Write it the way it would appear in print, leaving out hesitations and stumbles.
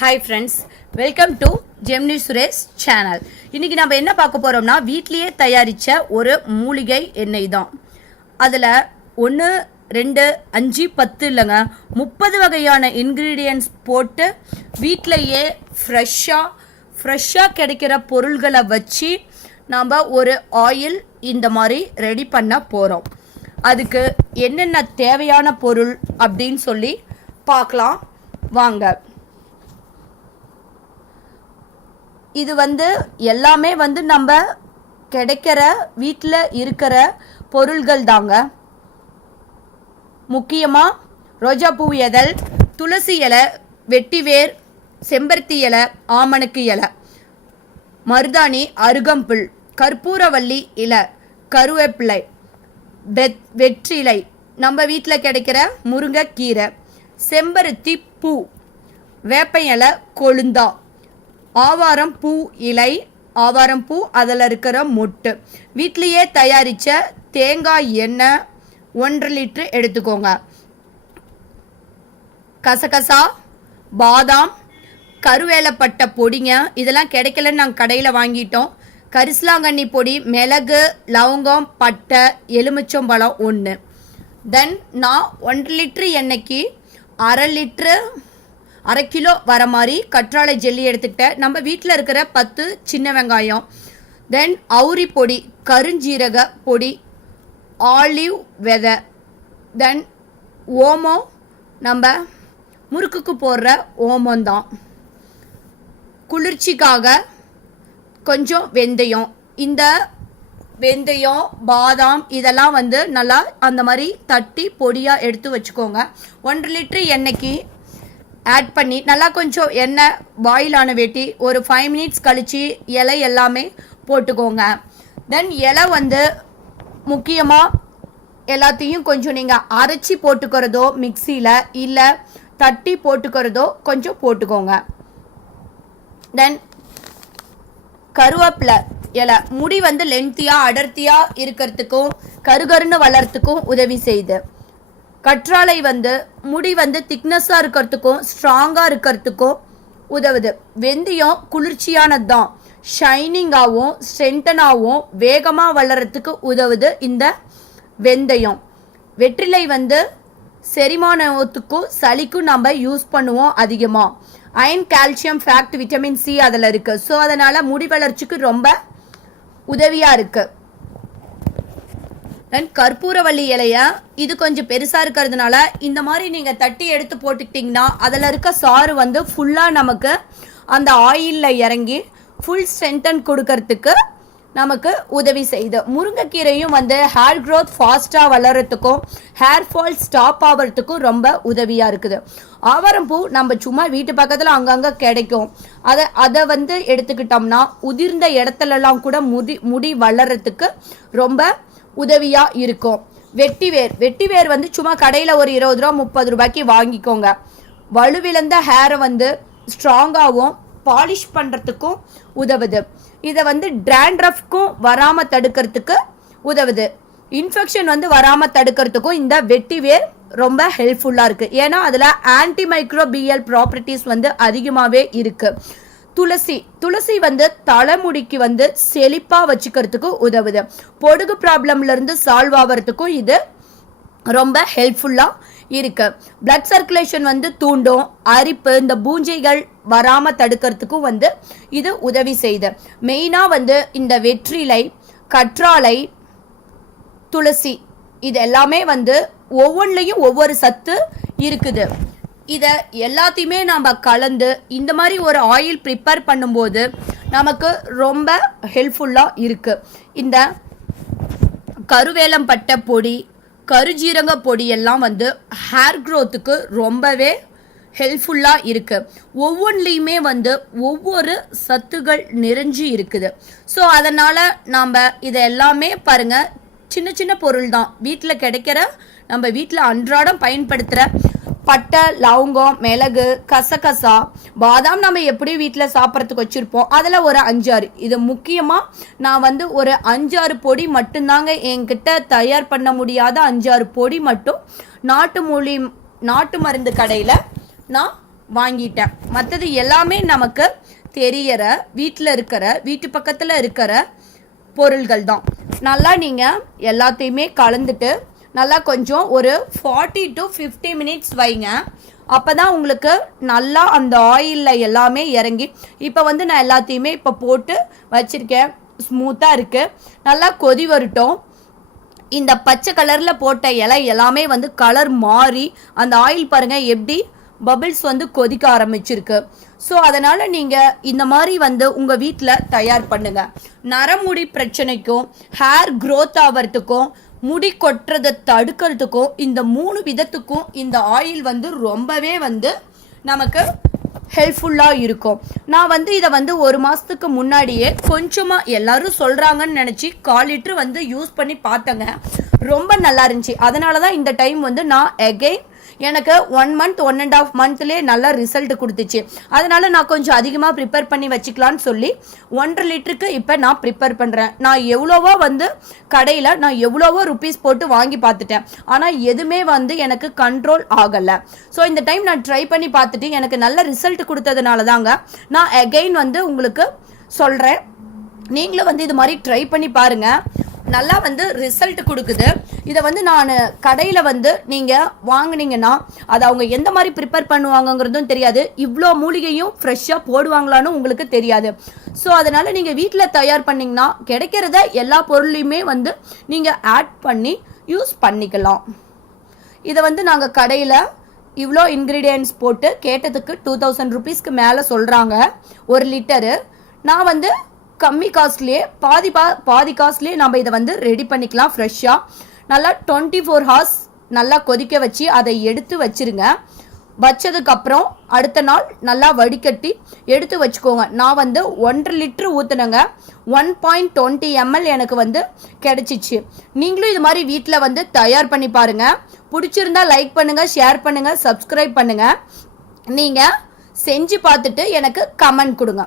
Hi friends, welcome to Gemini Suresh channel. இன்றைக்கி நம்ம என்ன பார்க்க போகிறோம்னா, வீட்லேயே தயாரித்த ஒரு மூலிகை எண்ணெய் தான். அதில் 1 2 5 10 இல்லைங்க, 30 வகையான இன்க்ரீடியன்ட்ஸ் போட்டு வீட்டிலையே ஃப்ரெஷ்ஷாக கிடைக்கிற பொருள்களை வச்சு நாம் ஒரு ஆயில் இந்த மாதிரி ரெடி பண்ண போகிறோம். அதுக்கு என்னென்ன தேவையான பொருள் அப்படின்னு சொல்லி பார்க்கலாம் வாங்க. இது எல்லாமே நம்ம கிடைக்கிற வீட்டில் இருக்கிற பொருள்கள் தாங்க. முக்கியமாக ரோஜாப்பூ இதழ், துளசி இலை, வெட்டிவேர், செம்பருத்தி இலை, ஆமணக்கு இலை, மருதாணி, அருகம்புல், கற்பூரவள்ளி இலை, கருவேப்பிலை, வெற்றிலை, நம்ம வீட்டில் கிடைக்கிற முருங்கைக்கீரை, செம்பருத்தி பூ, வேப்ப இலை, கொழுந்தா, ஆவாரம் பூ இலை, ஆவாரம் பூ, அதில் இருக்கிற மொட்டு, வீட்லேயே தயாரித்த தேங்காய் எண்ணெய் 1 லிட்டர் எடுத்துக்கோங்க. கசகசா, பாதாம், கருவேலப்பட்டை பொடிங்க, இதெல்லாம் கிடைக்கலன்னு நாங்கள் கடையில் வாங்கிட்டோம். கரிசலாங்கண்ணி பொடி, மிளகு, லவங்கம், பட்டை, எலுமிச்சம்பழம் 1. தென் நான் 1 லிட்டர் எண்ணெய்க்கு 1/2 கிலோ வர மாதிரி கற்றாழை ஜெல்லி எடுத்துக்கிட்டேன். நம்ம வீட்டில் இருக்கிற 10 சின்ன வெங்காயம், தென் அவுரி பொடி, கருஞ்சீரக பொடி, ஆலிவ் விதை, தென் ஓமம், நம்ம முறுக்குக்கு போடுற ஓமம்தான். குளிர்ச்சிக்காக கொஞ்சம் வெந்தயம். இந்த வெந்தயம், பாதாம் இதெல்லாம் நல்லா அந்த மாதிரி தட்டி பொடியாக எடுத்து வச்சுக்கோங்க. 1 லிட்டர் எண்ணெய்க்கு ஆட் பண்ணி நல்லா கொஞ்சம் எண்ணெய் பாயில் ஆன வேட்டி ஒரு 5 மினிட்ஸ் கழித்து இலை எல்லாமே போட்டுக்கோங்க. தென் இலை முக்கியமாக எல்லாத்தையும் கொஞ்சம் நீங்கள் அரைச்சி போட்டுக்கிறதோ மிக்சியில் இல்லை தட்டி போட்டுக்கிறதோ கொஞ்சம் போட்டுக்கோங்க. தென் கருவேப்பிலை இலை, முடி லென்த்தியாக அடர்த்தியாக இருக்கிறதுக்கும் கருகருன்னு வளர்கிறதுக்கும் உதவி செய்யுது. கற்றாழை முடி திக்னஸாக இருக்கிறதுக்கும் ஸ்ட்ராங்காக இருக்கிறதுக்கும் உதவுது. வெந்தயம் குளிர்ச்சியானது தான், ஷைனிங்காகவும் ஸ்ட்ரென்தனாகவும் வேகமாக வளர்கிறதுக்கு உதவுது இந்த வெந்தயம். வெற்றிலை செரிமானத்துக்கும் சளிக்கும் நம்ம யூஸ் பண்ணுவோம் அதிகமாக. Iron, calcium, fat, vitamin C அதில் இருக்குது. ஸோ அதனால் முடி வளர்ச்சிக்கு ரொம்ப உதவியாக இருக்குது. தென் கற்பூரவள்ளி இலையை, இது கொஞ்சம் பெருசாக இருக்கிறதுனால இந்த மாதிரி நீங்கள் தட்டி எடுத்து போட்டுக்கிட்டிங்கன்னா அதில் இருக்க சாறு ஃபுல்லாக நமக்கு அந்த ஆயிலில் இறங்கி ஃபுல் ஸ்ட்ரென்தன் கொடுக்கறதுக்கு நமக்கு உதவி செய்யுது. முருங்கைக்கீரையும் ஹேர் க்ரோத் ஃபாஸ்ட்டாக வளர்கிறதுக்கும் ஹேர் ஃபால் ஸ்டாப் ஆகிறதுக்கும் ரொம்ப உதவியாக இருக்குது. ஆவாரம் பூ நம்ம சும்மா வீட்டு பக்கத்தில் அங்கங்கே கிடைக்கும். அதை எடுத்துக்கிட்டோம்னா உதிர்ந்த இடத்துலலாம் கூட முடி வளர்கிறதுக்கு ரொம்ப உதவியாக இருக்கும். வெட்டிவேர் சும்மா கடையில் ஒரு 20 ரூபா 30 ரூபாய்க்கு வாங்கிக்கோங்க. வலுவிழந்த ஹேரை ஸ்ட்ராங்காகவும் பாலிஷ் பண்ணுறதுக்கும் உதவுது. இதை ட்ராண்ட்ரஃப்க்கும் வராமல் தடுக்கிறதுக்கு உதவுது. இன்ஃபெக்ஷன் வராமல் தடுக்கிறதுக்கும் இந்த வெட்டிவேர் ரொம்ப ஹெல்ப்ஃபுல்லாக இருக்குது. ஏன்னா அதில் ஆன்டிமைக்ரோபியல் ப்ராப்பர்ட்டிஸ் அதிகமாகவே இருக்குது. துளசி தலைமுடிக்கு செழிப்பாக வச்சுக்கிறதுக்கு உதவுது. பொடுகு ப்ராப்ளம்லேருந்து சால்வ் ஆகிறதுக்கும் இது ரொம்ப ஹெல்ப்ஃபுல்லாக இருக்குது. பிளட் சர்க்குலேஷன் தூண்டும். அரிப்பு, இந்த பூஞ்சைகள் வராமல் தடுக்கிறதுக்கும் இது உதவி செய்யுது. மெயினாக இந்த வெற்றிலை, கற்றாழை, துளசி இது எல்லாமே ஒவ்வொன்றிலையும் ஒவ்வொரு சத்து இருக்குது. இதை எல்லாத்தையுமே நம்ம கலந்து இந்த மாதிரி ஒரு ஆயில் ப்ரிப்பேர் பண்ணும்போது நமக்கு ரொம்ப ஹெல்ப்ஃபுல்லாக இருக்குது. இந்த கருவேலம்பட்டை பொடி, கருஜீரக பொடி எல்லாம் ஹேர் க்ரோத்துக்கு ரொம்பவே ஹெல்ப்ஃபுல்லாக இருக்குது. ஒவ்வொன்றிலையுமே ஒவ்வொரு சத்துகள் நிறைஞ்சு இருக்குது. ஸோ அதனால் நாம் இதை எல்லாமே பாருங்கள், சின்ன சின்ன பொருள் தான் வீட்டில் கிடைக்கிற, நம்ம வீட்டில் அன்றாடம் பயன்படுத்துகிற பட்டை, லவங்கம், மிளகு, கசகசா, பாதாம் நம்ம எப்படி வீட்டில் சாப்பிட்றதுக்கு வச்சுருப்போம், அதில் ஒரு 5-6. இது முக்கியமாக நான் ஒரு 5-6 பொடி மட்டும்தாங்க என்கிட்ட தயார் பண்ண முடியாத 5-6 பொடி மட்டும் நாட்டு மருந்து கடையில் நான் வாங்கிட்டேன். மற்றது எல்லாமே நமக்கு தெரியற வீட்டில் இருக்கிற வீட்டு பக்கத்தில் இருக்கிற பொருள்கள் தான். நல்லா நீங்கள் எல்லாத்தையுமே கலந்துட்டு நல்லா கொஞ்சம் ஒரு 40 to 50 மினிட்ஸ் வைங்க. அப்போ தான் உங்களுக்கு நல்லா அந்த ஆயிலில் எல்லாமே இறங்கி, இப்போ வந்து நான் எல்லாத்தையுமே இப்போ போட்டு வச்சுருக்கேன், ஸ்மூத்தாக இருக்குது. நல்லா கொதி வரட்டும். இந்த பச்சை கலரில் போட்ட இலை எல்லாமே வந்து கலர் மாறி அந்த ஆயில் பாருங்கள் எப்படி பபிள்ஸ் வந்து கொதிக்க ஆரம்பிச்சிருக்கு. ஸோ அதனால் நீங்கள் இந்த மாதிரி வந்து உங்கள் வீட்டில் தயார் பண்ணுங்கள். நரமுடி பிரச்சனைக்கும் ஹேர் க்ரோத் ஆகிறதுக்கும் முடி கொட்டுறதை தடுக்கிறதுக்கும் இந்த 3 விதத்துக்கும் இந்த ஆயில் வந்து ரொம்பவே வந்து நமக்கு ஹெல்ப்ஃபுல்லாக இருக்கும். நான் வந்து இதை வந்து 1 மாதத்துக்கு முன்னாடியே கொஞ்சமாக எல்லாரும் சொல்கிறாங்கன்னு நினச்சி 1/4 லிட்டர் வந்து யூஸ் பண்ணி பார்த்தேங்க. ரொம்ப நல்லா இருந்துச்சு. அதனால தான் இந்த டைம் வந்து நான் எகெயின் எனக்கு 1 மந்த் 1.5 மந்த்லேயே நல்லா ரிசல்ட் கொடுத்துச்சு. அதனால நான் கொஞ்சம் அதிகமாக ப்ரிப்பேர் பண்ணி வச்சுக்கலான்னு சொல்லி 1.5 லிட்டருக்கு இப்போ நான் ப்ரிப்பேர் பண்ணுறேன். நான் எவ்வளோவோ வந்து கடையில் நான் எவ்வளோவோ ருபீஸ் போட்டு வாங்கி பார்த்துட்டேன். ஆனால் எதுவுமே வந்து எனக்கு கண்ட்ரோல் ஆகலை. ஸோ இந்த டைம் நான் ட்ரை பண்ணி பார்த்துட்டு எனக்கு நல்ல ரிசல்ட் கொடுத்ததுனால தாங்க நான் எகெயின் வந்து உங்களுக்கு சொல்கிறேன். நீங்களும் வந்து இது மாதிரி ட்ரை பண்ணி பாருங்கள். நல்லா வந்து ரிசல்ட் கொடுக்குது. இதை வந்து நான் கடையில் வந்து நீங்கள் வாங்கினீங்கன்னா அதை அவங்க எந்த மாதிரி ப்ரிப்பேர் பண்ணுவாங்கங்கிறதும் தெரியாது, இவ்வளோ மூலிகையும் ஃப்ரெஷ்ஷாக போடுவாங்களான்னு உங்களுக்கு தெரியாது. ஸோ அதனால் நீங்கள் வீட்டில் தயார் பண்ணிங்கன்னா கிடைக்கிறத எல்லா பொருளையுமே வந்து நீங்கள் ஆட் பண்ணி யூஸ் பண்ணிக்கலாம். இதை வந்து நாங்கள் கடையில் இவ்வளோ இன்க்ரீடியன்ட்ஸ் போட்டு கேட்டதுக்கு 2000 ருபீஸ்க்கு மேலே சொல்கிறாங்க 1 லிட்டரு. நான் வந்து கம்மி காஸ்ட்லேயே பாதி காஸ்ட்லேயே நம்ம இதை வந்து ரெடி பண்ணிக்கலாம். ஃப்ரெஷ்ஷாக நல்லா 24 ஹார்ஸ் நல்லா கொதிக்க வச்சு அதை எடுத்து வச்சுருங்க. வச்சதுக்கப்புறம் அடுத்த நாள் நல்லா வடிகட்டி எடுத்து வச்சுக்கோங்க. நான் வந்து 1.5 லிட்டர் ஊற்றுனங்க, 1.20 ml எனக்கு வந்து கிடச்சிச்சு. நீங்களும் இது மாதிரி வீட்டில் வந்து தயார் பண்ணி பாருங்கள். பிடிச்சிருந்தா லைக் பண்ணுங்கள், ஷேர் பண்ணுங்கள், சப்ஸ்கிரைப் பண்ணுங்கள். நீங்கள் செஞ்சு பார்த்துட்டு எனக்கு கமெண்ட் கொடுங்க.